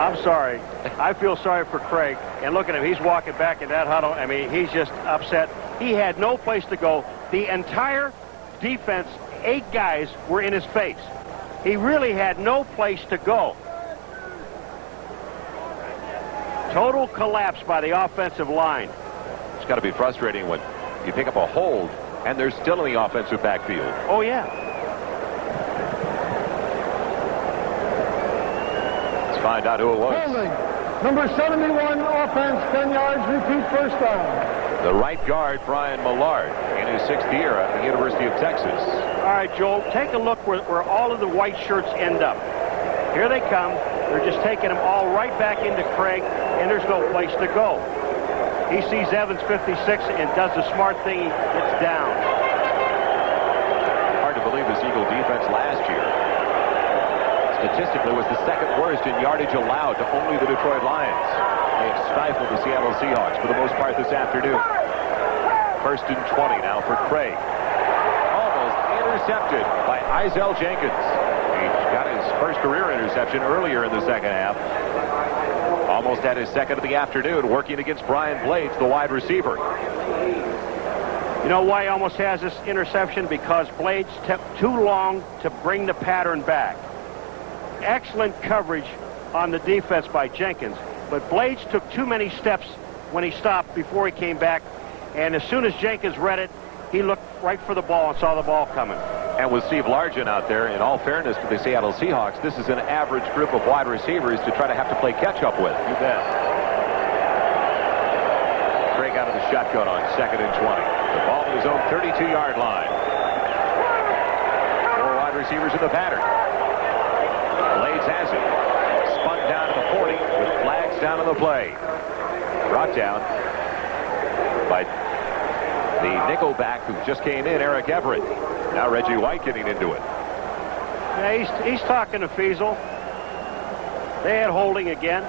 I'm sorry. I feel sorry for Craig. And look at him. He's walking back in that huddle. I mean, he's just upset. He had no place to go. The entire defense, 8 guys, were in his face. He really had no place to go. Total collapse by the offensive line. It's got to be frustrating when you pick up a hold and they're still in the offensive backfield. Oh, yeah. Let's find out who it was. Holding. Number 71, offense, 10 yards, repeat first down. The right guard, Brian Millard, in his 6th year at the University of Texas. All right, Joel, take a look where all of the white shirts end up. Here they come. They're just taking them all right back into Craig, and there's no place to go. He sees Evans 56 and does the smart thing. He gets down. Hard to believe this Eagle defense last year statistically was the 2nd worst in yardage allowed to only the Detroit Lions. They have stifled the Seattle Seahawks for the most part this afternoon. 1st and 20 now for Craig. Almost intercepted by Izell Jenkins. He got his first career interception earlier in the 2nd half. Almost had his 2nd of the afternoon, working against Brian Blades, the wide receiver. You know why he almost has this interception? Because Blades took too long to bring the pattern back. Excellent coverage on the defense by Jenkins, but Blades took too many steps when he stopped before he came back, and as soon as Jenkins read it, he looked right for the ball and saw the ball coming. And with Steve Largent out there, in all fairness to the Seattle Seahawks, this is an average group of wide receivers to try to have to play catch-up with. You bet. Craig out of the shotgun on 2nd and 20. The ball to his own 32-yard line. 4 wide receivers in the pattern. Blades has it. Spun down to the 40 with flags down on the play. Brought down by the nickelback who just came in, Eric Everett. Now Reggie White getting into it. Yeah, he's talking to Feasel. They had holding again.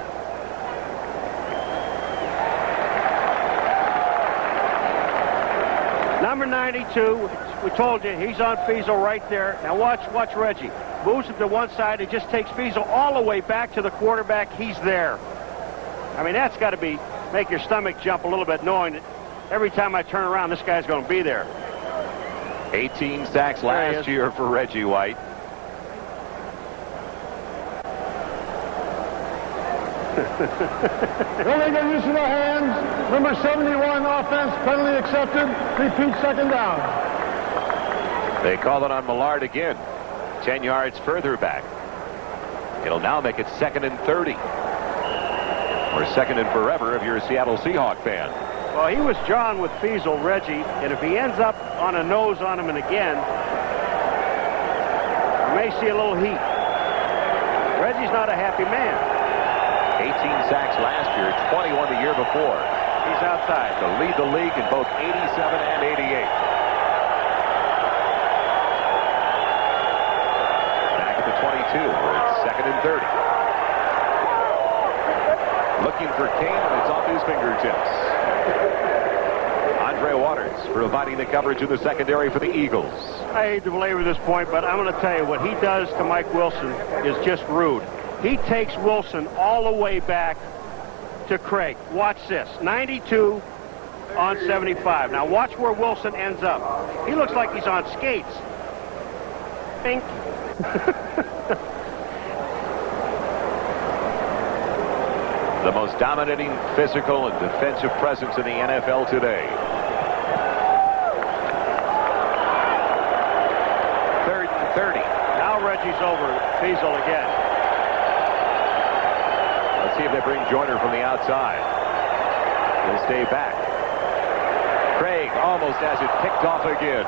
Number 92, we told you, he's on Feasel right there. Now watch Reggie. Moves him to one side. It just takes Feasel all the way back to the quarterback. He's there. I mean, that's got to make your stomach jump a little bit, knowing that every time I turn around, this guy's going to be there. 18 sacks last year for Reggie White. Illegal use of the hands. Number 71, offense, penalty accepted. Repeat 2nd down. They call it on Millard again. 10 yards further back. It'll now make it 2nd and 30. Or 2nd and forever if you're a Seattle Seahawk fan. Well, he was John with Feasel, Reggie, and if he ends up on a nose on him and again, you may see a little heat. Reggie's not a happy man. 18 sacks last year, 21 the year before. He's outside. To lead the league in both 87 and 88. Back at the 22, where it's 2nd and 30. Looking for Kane, and it's off his fingertips. Andre Waters providing the coverage in the secondary for the Eagles. I hate to belabor this point, but I'm going to tell you what he does to Mike Wilson is just rude. He takes Wilson all the way back to Craig. Watch this. 92 on 75. Now watch where Wilson ends up. He looks like he's on skates. Bink. The most dominating physical and defensive presence in the NFL today. 3rd and 30. Now Reggie's over Feasel again. Let's see if they bring Joyner from the outside. He'll stay back. Craig almost has it picked off again.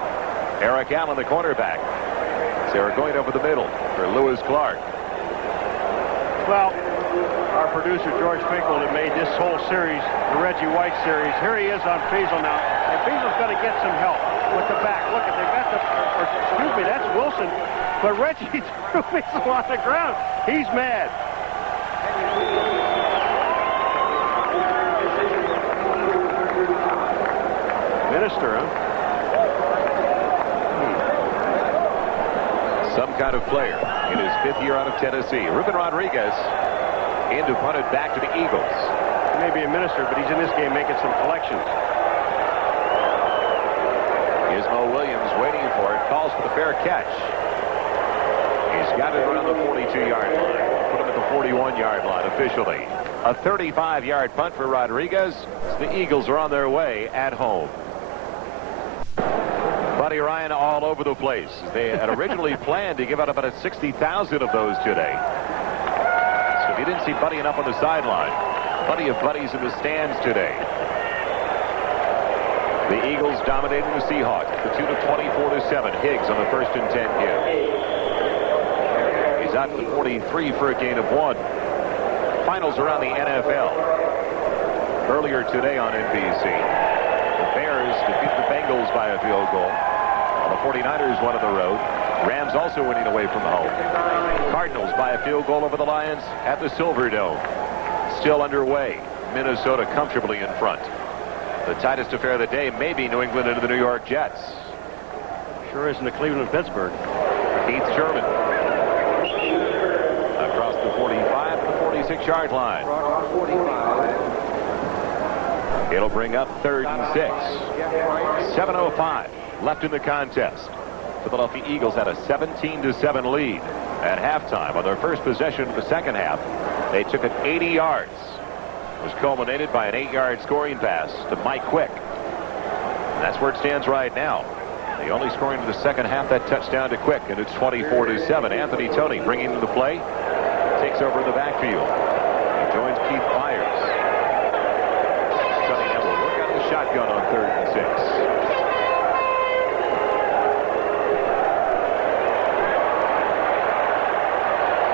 Eric Allen, the cornerback. So they're going over the middle for Lewis Clark. Well, our producer, George Finkel, that made this whole series, the Reggie White series. Here he is on Feasel now. And Feasel's going to get some help with the back. Look, they've got excuse me, that's Wilson. But Reggie threw Feasel on the ground. He's mad. Minister, huh? Some kind of player in his 5th year out of Tennessee. Ruben Rodriguez In to punt it back to the Eagles. He may be a minister, but he's in this game making some collections. Gizmo Williams waiting for it. Calls for the fair catch. He's got it around the 42-yard line. Put him at the 41-yard line officially. A 35-yard punt for Rodriguez. The Eagles are on their way at home. Buddy Ryan all over the place. They had originally planned to give out about 60,000 of those today. So if you didn't see Buddy enough on the sideline, plenty of buddies in the stands today. The Eagles dominating the Seahawks. The 24-7. Higgs on the 1st and 10 give. He's out to the 43 for a gain of 1. Finals around the NFL. Earlier today on NBC, the Bears defeat the Bengals by a field goal. The 49ers won on the road. Rams also winning away from home. Cardinals by a field goal over the Lions at the Silverdome. Still underway. Minnesota comfortably in front. The tightest affair of the day may be New England into the New York Jets. Sure isn't the Cleveland-Pittsburgh. Keith Sherman across the 45 to the 46-yard line. It'll bring up 3rd and 6. 7:05 left in the contest. Philadelphia Eagles had a 17-7 lead at halftime. On their first possession of the second half, they took it 80 yards. It was culminated by an 8-yard scoring pass to Mike Quick. And that's where it stands right now. The only scoring of the second half, that touchdown to Quick, and it's 24-7. Anthony Toney bringing the play. Takes over in the backfield. He joins Keith Byers. Cunningham will work out the shotgun on 3rd and 6.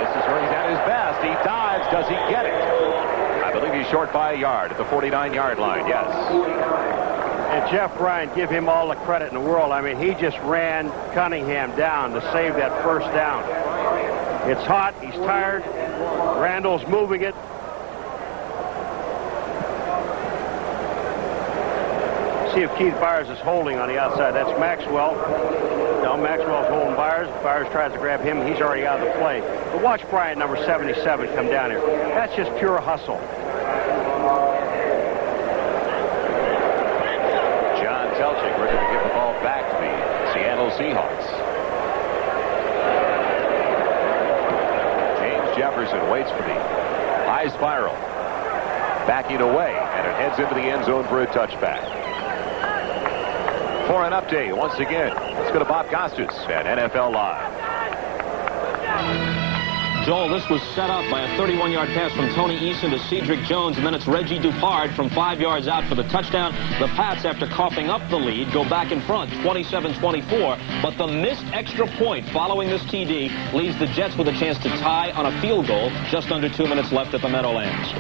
This is where he's at his best. He dives. Does he get it? I believe he's short by a yard at the 49-yard line. Yes. And Jeff Ryan, give him all the credit in the world. I mean, he just ran Cunningham down to save that first down. It's hot. He's tired. Randall's moving it. See if Keith Byers is holding on the outside. That's Maxwell. No, Maxwell's holding Byers. Byers tries to grab him. He's already out of the play. But watch Bryant, number 77, come down here. That's just pure hustle. John Telchik ready to give the ball back to the Seattle Seahawks. James Jefferson waits for the high spiral. Backing away, and it heads into the end zone for a touchback. For an update, once again, let's go to Bob Costas at NFL Live. Joel, this was set up by a 31-yard pass from Tony Eason to Cedric Jones, and then it's Reggie Dupard from 5 yards out for the touchdown. The Pats, after coughing up the lead, go back in front, 27-24. But the missed extra point following this TD leaves the Jets with a chance to tie on a field goal just under 2 minutes left at the Meadowlands.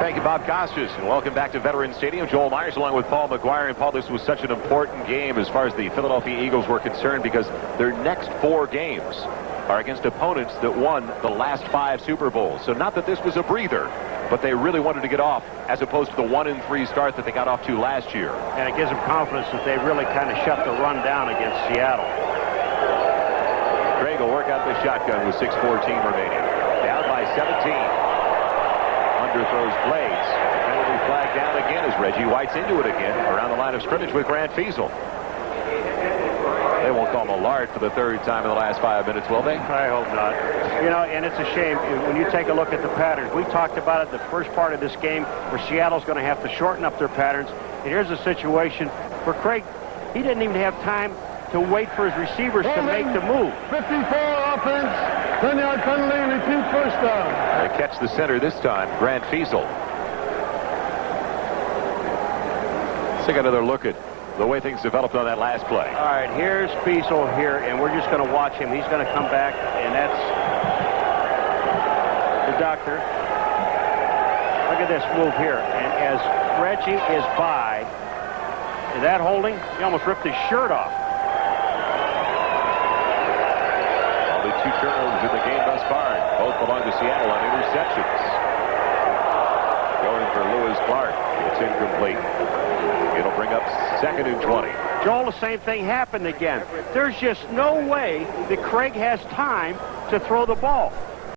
Thank you, Bob Costas, and welcome back to Veterans Stadium. Joel Myers along with Paul McGuire. And Paul, this was such an important game as far as the Philadelphia Eagles were concerned because their next 4 games are against opponents that won the last 5 Super Bowls. So not that this was a breather, but they really wanted to get off as opposed to the 1-3 start that they got off to last year. And it gives them confidence that they really kind of shut the run down against Seattle. Craig will work out the shotgun with 6:14 remaining. Down by 17. Throws Blades. Penalty flag down again as Reggie White's into it again around the line of scrimmage with Grant Fiesel. They won't call him a lard for the 3rd time in the last 5 minutes, will they? I hope not. You know, and it's a shame when you take a look at the patterns. We talked about it the first part of this game where Seattle's going to have to shorten up their patterns. And here's a situation where Craig, he didn't even have time to wait for his receivers to make the move. 54 offense, 10-yard penalty, repeat first down. They catch the center this time, Grant Fiesel. Let's take another look at the way things developed on that last play. All right, here's Fiesel here, and we're just going to watch him. He's going to come back, and that's the doctor. Look at this move here. And as Reggie is by, is that holding? He almost ripped his shirt off. Only 2 turnovers in the game thus far. Both belong to Seattle on interceptions. Going for Lewis Clark. It's incomplete. It'll bring up 2nd and 20. Joel, the same thing happened again. There's just no way that Craig has time to to throw the ball.